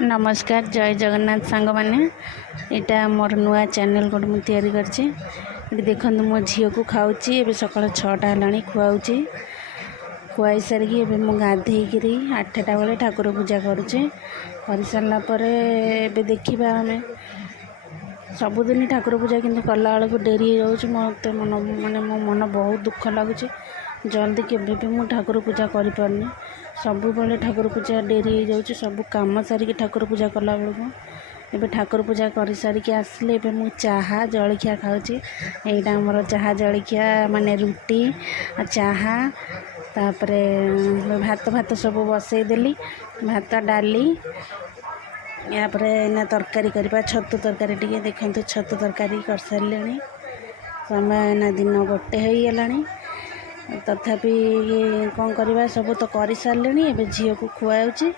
नमस्कार जय जगन्नाथ सांग मैंने यहाँ मोर नुआ चैनल गोटे मुझे तैयारी कर देखो मो झील को खाऊँगी ए सका 6टा है खुआऊँगी खुआई सारिकी मु गाधेकरी 8टा बेले ठाकुर पूजा करुचे कर सारापर देखा आम सबुदिन ठाकुर पूजा किंतु कला बेलू डेरी हो जाऊँ मत मन माने मो मन बहुत दुख लगुच जल्दी केवे भी मु ठाकुर पूजा कर पारनी सब बेले ठाकुर पूजा डेरी हो जाऊँ सब कम सारिकी ठाकुर पूजा कला बेलू एबे ठाकुर पूजा कर सारिकी आसले एबे मु चाहा जलखिया खाऊँगी यहाँ आमर चाहा जलखिया माने रुटी चाहा तापरे भात भात सब बसई देली भात डाली यापर ना तरकारी करवा छतु तरकारी टी देखो छतु तरकारी कर सारे समय ना दिन 1 हो गलानी तथापि कौन करवा सब तो कर सारे एबे झील को खुआऊँगी